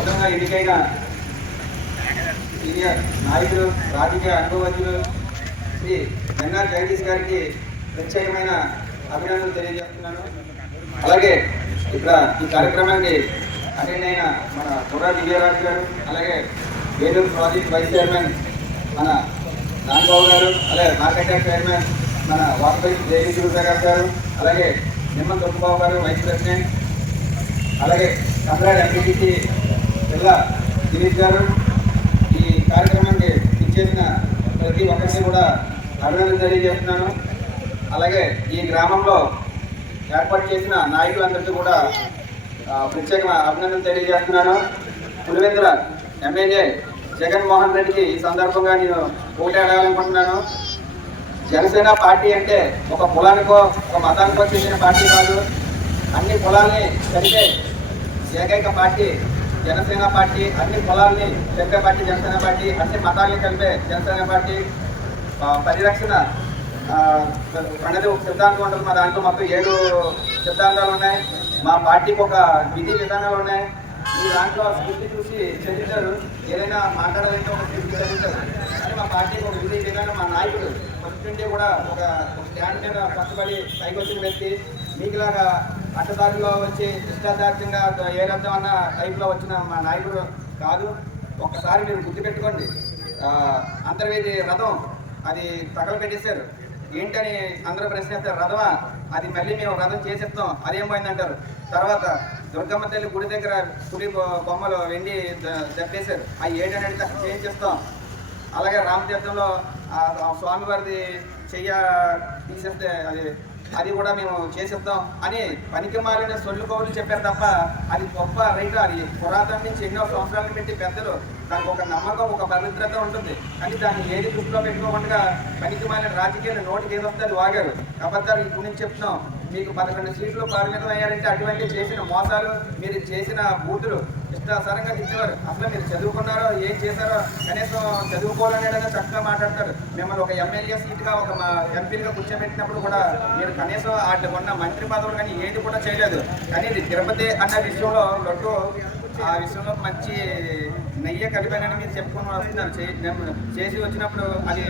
నూతనంగా ఎన్నికైన సీనియర్ నాయకులు రాజకీయ అనుభవజ్ఞులు శ్రీ ఎన్ఆర్ జగదీష్ గారికి ప్రత్యేకమైన అభినందనలు తెలియజేస్తున్నాను. అలాగే ఇక్కడ ఈ కార్యక్రమానికి అటెండ్ అయిన మన కుర్రా దివ్యరాజు గారు అలాగే వేలూరు ప్రాజెక్ట్ వైస్ చైర్మన్ మన నాగబాబు గారు అలాగే మార్కెట్ చైర్మన్ మన వాసుపై దేవి గురుగారు గారు అలాగే నిమ్మ దుర్గబాబు గారు వైస్ ప్రెసిడెంట్ అలాగే కమరాడ్ ఎంపీటీసీ జిల్లా దిలీప్ గారు ఈ కార్యక్రమానికి ఇచ్చేసిన ప్రతి ఒక్కరికి కూడా అభినందన తెలియజేస్తున్నాను. అలాగే ఈ గ్రామంలో ఏర్పాటు చేసిన నాయకులందరికీ కూడా ప్రత్యేకంగా ప్రత్యేక అభినందన తెలియజేస్తున్నాను. పులివెందుల ఎమ్మెల్యే జగన్మోహన్ రెడ్డికి ఈ సందర్భంగా నేను ఓటు అడగాలనుకుంటున్నాను జనసేన పార్టీ అంటే ఒక కులానికో ఒక మతానికో చెందిన పార్టీ కాదు. అన్ని కులాల్ని కలిగే ఏకైక పార్టీ జనసేన పార్టీ అన్ని కులాల్ని కలిపే పార్టీ జనసేన పార్టీ అన్ని మతాల్ని కలిపే జనసేన పార్టీ పరిరక్షణ ఆ, అనేది ఒక సిద్ధాంతం ఉంటుంది. మా దాంట్లో మొత్తం ఏడు సిద్ధాంతాలు ఉన్నాయి. మా పార్టీకి ఒక విధి విధానాలు ఉన్నాయి. ఈ దాంట్లో స్ఫూర్తి చూసి చదివించారు. ఏదైనా మాట్లాడాలంటే ఒక స్ఫూర్తి చదివించారు. కానీ మా పార్టీకి ఒక విధి విధానం మా నాయకుడు ఫస్ట్ నుండి కూడా ఒక ఒక స్టాండ్ మీద కష్టపడి పైకి వచ్చిన వ్యక్తి. మీకులాగా అడ్డదారిలో వచ్చి ఇష్టాదార్థంగా ఏ రథం అన్న టైప్లో వచ్చిన మా నాయకుడు కాదు. ఒక్కసారి మీరు గుర్తుపెట్టుకోండి అంతర్వేది రథం అది తగలబెట్టేశారు ఏంటని అందరూ ప్రశ్నిస్తారు రథమా? అది మళ్ళీ మేము రథం చేసేస్తాం అదేం పోయిందంటారు తర్వాత దుర్గమ్మ తల్లి గుడి దగ్గర గుడి బొమ్మలు వెండి ద- దప్పేశారు ఆ ఏడనేది అక్కడ చేయించేస్తాం అలాగే రామతీర్థంలో స్వామివారిది చెయ్య తీసేస్తే అది అది కూడా మేము చేసేద్దాం అని పనికి మాలిన సొల్లు కౌలు చెప్పారు తప్ప అది గొప్ప రైట్ అది పురాతన నుంచి ఎన్నో సంవత్సరాలను పెట్టి పెద్దలు. దానికి ఒక నమ్మకం ఒక పవిత్రత ఉంటుంది. కానీ దాన్ని ఏది దృష్టిలో పెట్టుకోకుండా పనికి మాలిన రాజకీయాలు నోటికి ఏదో అది వాగారు. అబద్ధాలు ఇప్పుడు నుంచి చెప్తున్నాం. మీకు పదకొండు సీట్లు పరిమితం అయ్యారంటే అటువంటి చేసిన మోసాలు మీరు చేసిన బూతులు ఇష్టాసారంగా తిట్టేవారు. అసలు మీరు చదువుకున్నారో ఏం చేశారో కనీసం చదువుకోవాలనేది చక్కగా మాట్లాడతారు. మిమ్మల్ని ఒక ఎమ్మెల్యే సీట్గా ఒక ఎంపీలుగా కూర్చోబెట్టినప్పుడు కూడా మీరు కనీసం వాటికి ఉన్న మంత్రి పదవులు కానీ ఏది కూడా చేయలేదు. కానీ తిరుపతి అన్న విషయంలో లడ్డు ఆ విషయంలో మంచి నెయ్యి కలిపానని మీరు చెప్పుకొని వస్తున్నారు. చేసి వచ్చినప్పుడు అది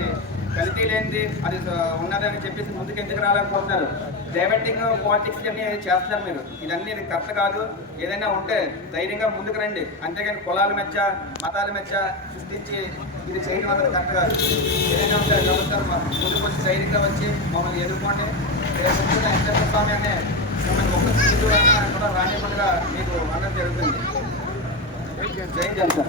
కల్తీ లేనిది అది ఉన్నదని చెప్పేసి ముందుకు ఎందుకు రాలేకపోతున్నారు? డైవర్టింగ్ పాలిటిక్స్ అన్ని చేస్తున్నారు మీరు. ఇదన్నీ ఇది కరెక్ట్ కాదు. ఏదైనా ఉంటే ధైర్యంగా ముందుకు రండి. అంతేగాని కులాల మెచ్చ మతాల మెచ్చ సృష్టించి ఇది చేయడం వల్ల కరెక్ట్ కాదు. ఏదైనా ఉంటే ప్రభుత్వం ముందుకు వచ్చి ధైర్యంగా వచ్చి మమ్మల్ని ఎదుర్కోండి. వెంకటేశ్వర స్వామి అనే మిమ్మల్ని ఒక సీటు కూడా రానివ్వకుండా మీకు అనడం జరుగుతుంది. జై జనతా